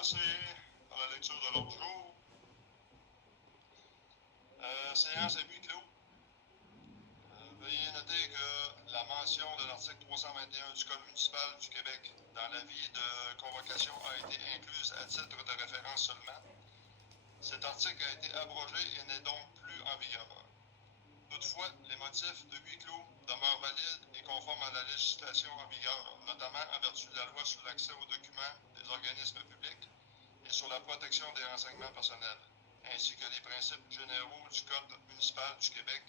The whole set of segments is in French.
commencer par la lecture de l'ordre du jour. Séance à huis clos. Veuillez noter que la mention de l'article 321 du Code municipal du Québec dans l'avis de convocation a été incluse à titre de référence seulement. Cet article a été abrogé et n'est donc plus en vigueur. Toutefois, les motifs de huis clos demeurent valides et conformes à la législation en vigueur, notamment en vertu de la loi sur l'accès aux documents des organismes publics et sur la protection des renseignements personnels, ainsi que les principes généraux du Code municipal du Québec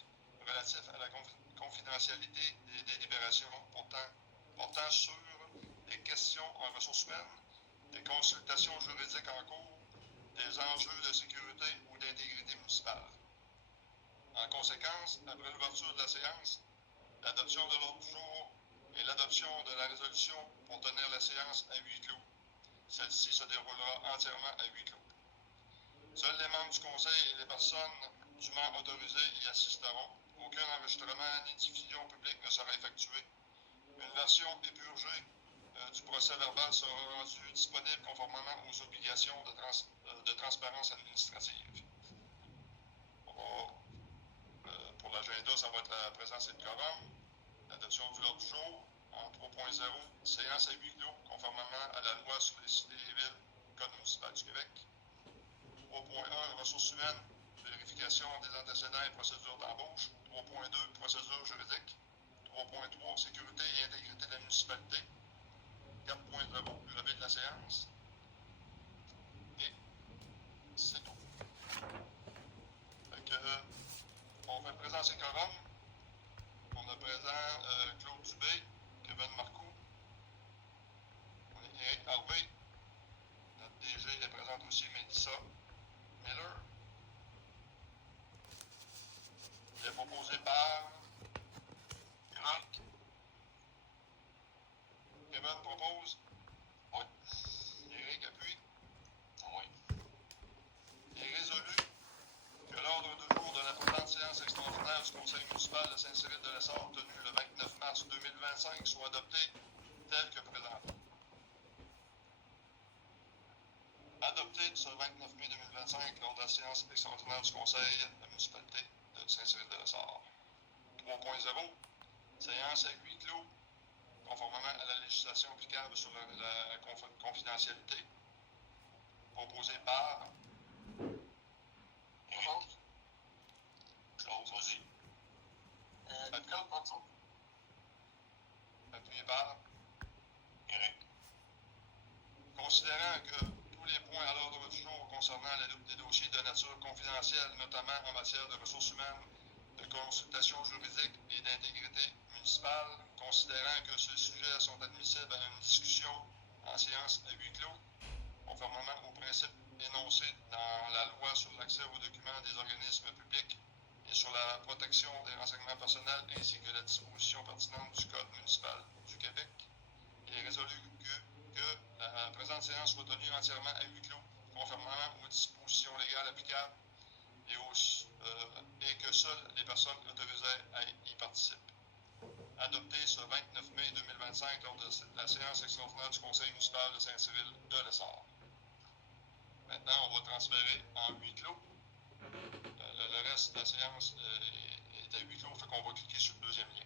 relatifs à la confidentialité des délibérations portant sur des questions en ressources humaines, des consultations juridiques en cours, des enjeux de sécurité ou d'intégrité municipale. En conséquence, après l'ouverture de la séance, l'adoption de l'ordre du jour et l'adoption de la résolution pour tenir la séance à huis clos. Celle-ci se déroulera entièrement à huis clos. Seuls les membres du conseil et les personnes dûment autorisées y assisteront. Aucun enregistrement ni diffusion publique ne sera effectué. Une version épurgée du procès verbal sera rendue disponible conformément aux obligations de transparence administrative. Pour l'agenda, ça va être la présence et le quorum. L'adoption de l'ordre du jour en 3.0, séance à huis clos, conformément à la loi sur les cités et villes, Code municipal du Québec. 3.1, ressources humaines, vérification des antécédents et procédures d'embauche. 3.2, procédures juridiques. 3.3, sécurité et intégrité de la municipalité. 4.0, levée de la séance. Et c'est tout. Fait que, on fait présence et quorum. On a présent Claude Dubé, Kevin Marcoux. On est Eric Harvey. Notre DG est présente aussi, Mélissa Miller. Il est proposé par Eric. Kevin propose. Oui. Eric appuie. Oui. Il est résolu que l'ordre du jour de la présente séance extraordinaire du Conseil municipal de Saint-Cyril-de-Lessard, tenue le 29 mars 2025, soit adopté tel que présenté. Adopté ce 29 mai 2025 lors de la séance extraordinaire du Conseil de la municipalité de Saint-Cyril-de-Lessard. 3.0, séance à huis clos, conformément à la législation applicable sur la confidentialité, proposée par Claude. Claude, vas-y. Claude, pardon. Appuyé par Eric. Considérant que tous les points à l'ordre du jour concernant les dossiers de nature confidentielle, notamment en matière de ressources humaines, de consultation juridique et d'intégrité municipale, considérant que ces sujets sont admissibles à une discussion en séance à huis clos, conformément aux principes énoncés dans la loi sur l'accès aux documents des organismes publics et sur la protection des renseignements personnels ainsi que la disposition pertinente du Code municipal du Québec, il est résolu que la présente séance soit tenue entièrement à huis clos, conformément aux dispositions légales applicables et que seules les personnes autorisées y participent. Adopté ce 29 mai 2025 lors de la séance extraordinaire du Conseil municipal de Saint-Cyril-de-Lessard. Maintenant, on va transférer en huis clos. Le reste de la séance est à huis clos, fait qu'on va cliquer sur le deuxième lien.